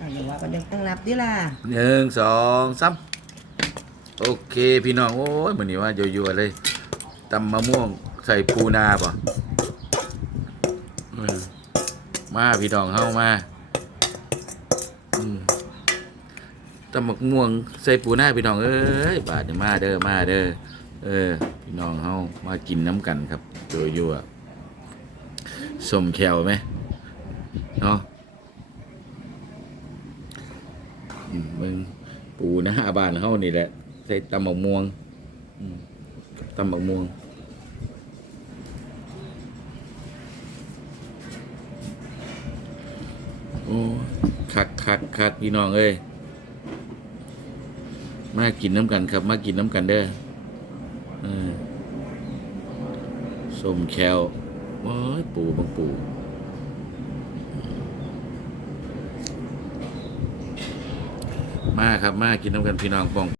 อันนี้ว่าก็ยังต้องนับดิล่ะหนึ่งสองสามโอเค พี่น้อง โอ้ยเหมือนนี้ว่าโยๆเลยตำมะม่วงใส่ปูนาป่ะมาพี่น้องเฮามาตำมะม่วงใส่ปูนาพี่น้องเอ้ยบาดนี้มาเด้อมาเด้อเออ พี่น้องเฮามากินน้ำกันครับโยๆอะสมแขวไหมเนาะ อื มึงปูนะบ้านเฮานี่แหละใส่ตำบักม่วงอืมตำบักม่วงโอ้คักคักคักพี่น้องเอ้ยมากินน้ำกันครับ มากินน้ำกันเด้อเออส้มแควโอ้ยปูบางปู มาครับมากินน้ำกันพี่น้องป้อง